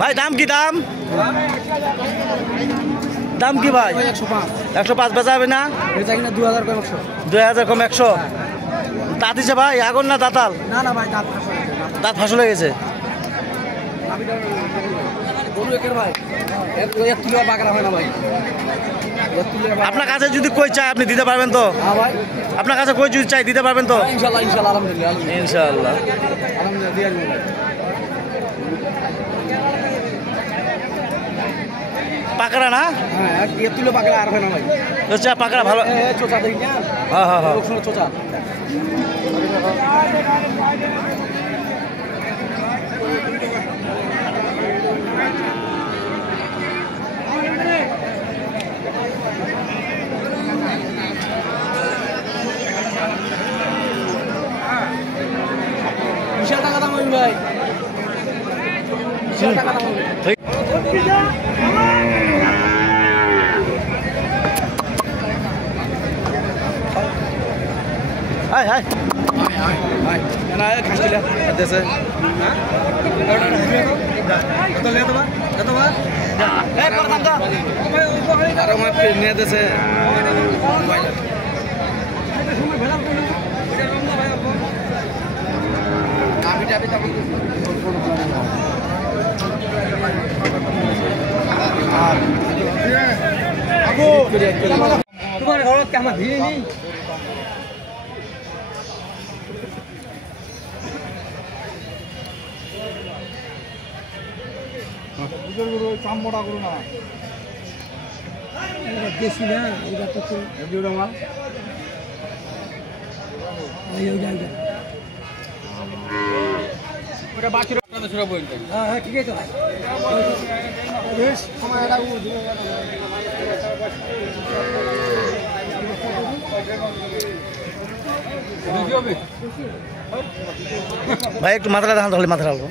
ভাই দাম কি দাম দাম কি ভাই 105 বেচা হবে না 2000 কম 100 দাঁত দিছে ভাই আগুন না দাঁতাল দাঁত ফাঁস হয়ে গেছে আপনার কাছে যদি কই চাই আপনি দিতে পারবেন তো আপনার কাছে কই যদি চাই দিতে পারবেন তো ইনশাআল্লাহ পাকড়া না পাকড়া ভালো বিশাল টাকা দাম ভাই বিশাল টাকা দাম হাই হাই না খাসিলা দেশে কত লে তো কত বা এ কত দাম দাও আর আমার নিয়ে দেশে মোবাইল সময় ভেলা করলো এটা রং না ভাই আমি যাবি তখন আগো তোমার ঘরত কেমন ভিড় নেই চামড়া করো না দেশি না এটা তো মাল হ্যাঁ ঠিক আছে ভাই একটু মাথাটা দেখান তাহলে মাথা রাখবো